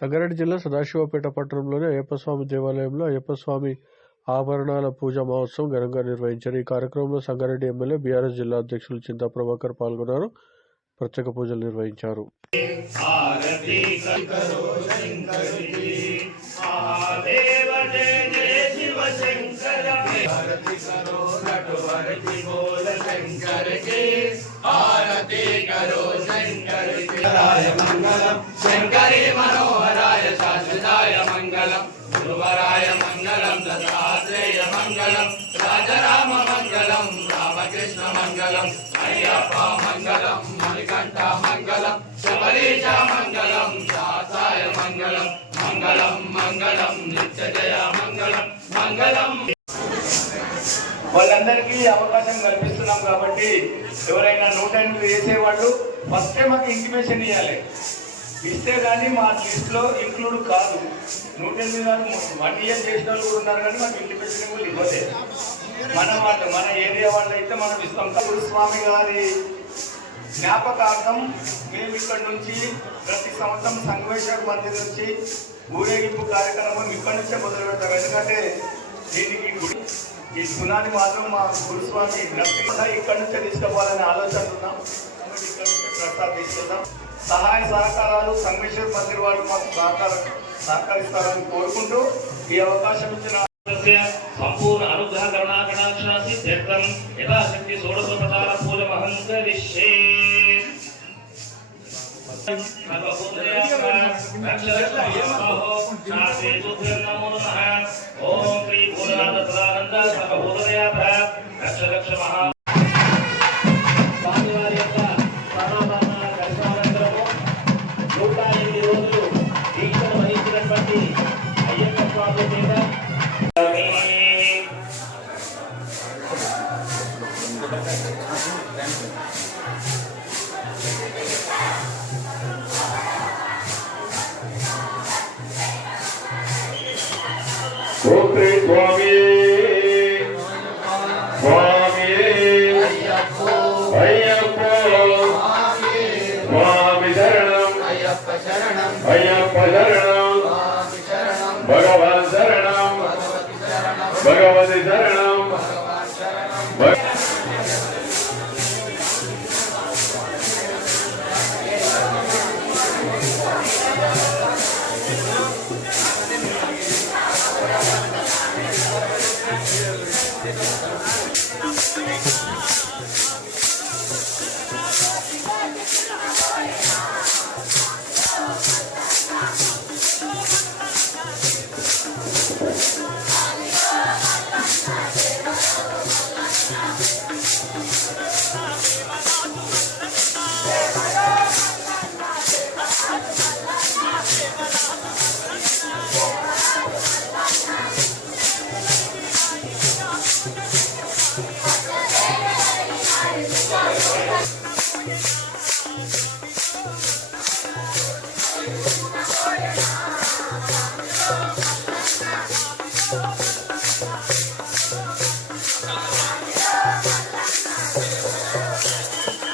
సంగారెడ్డి జిల్లా సదాశివపేట పట్టణంలోని అయ్యప్పస్వామి దేవాలయంలో అయ్యప్పస్వామి ఆభరణాల పూజా మహోత్సవం ఘనంగా నిర్వహించారు. ఈ కార్యక్రమంలో సంగారెడ్డి ఎమ్మెల్యే బీఆర్ఎస్ జిల్లా అధ్యక్షులు చింతా ప్రభాకర్ పాల్గొన్నారు. ప్రత్యేక పూజలు నిర్వహించారు. शंकरी मनोहराय शाश्वताय मंगलम गुरुवराय मंगलम दत्तात्रेय मंगलम राजराम मंगलम रामकृष्ण मंगलम अय्यप्पा मंगलम मणिकंठ मंगलम शबरीश मंगलम दासाय मंगलम मंगलम मंगलम नित्यजय मंगलम मंगलम వాళ్ళందరికీ అవకాశం కల్పిస్తున్నాం కాబట్టి ఎవరైనా 108 వేసేవాళ్ళు ఫస్ట్ మాకు ఇంటిమేషన్ ఇవ్వాలి. ఇస్తే కానీ మా లిస్ట్లో ఇంక్లూడ్ కాదు. 108 1 ఇయర్ చేసిన వాళ్ళు కూడా ఉన్నారు కానీ మాకు ఇంటిమేషన్ కూడా ఇవ్వలేదు. మన ఏరియా వాళ్ళు అయితే మనం ఇస్తాం. స్వామి గారి జ్ఞాపకార్థం మేము ఇక్కడ నుంచి ప్రతి సంవత్సరం సంగమేశ్వర మందిర్ నుంచి ఊరేగింపు కార్యక్రమం ఇక్కడ నుంచే మొదలు పెడతాం. ఎందుకంటే దీనికి ఈ పునాది మాత్రం మా గురుస్వామి ఇక్కడ నుంచే తీసుకోవాలనే ఆలోచన ఉన్నాం. ఇక్కడ నుంచే ప్రసాద్ తీసుకుందాం. సహాయ సహకారాలు సంగమేశ్వర మందిర్ వాళ్ళు మాకు సహకరిస్తారని కోరుకుంటూ ఈ అవకాశం ఇచ్చిన సంపూర్ణ అనుగ్రహ కరుణాకటాక్షాసి తీర్థం యథాశక్తి షోడశోపచార పూజ మహంకరిష్యే. ఓం శ్రీ భూతనాథ సదానంద సర్వభూతదయా రక్ష రక్ష మహా స్వామివారి యొక్క సర్వభౌమ దర్శనానంతరము 108 రోజులు దీక్షను వహించినటువంటి అయ్యప్ప స్వామి చేత స్వామి స్వామి అయ్యప్ప స్వామి శరణం అయ్యప్ప శరణం భగవాన్ శరణం భగవతి శరణం.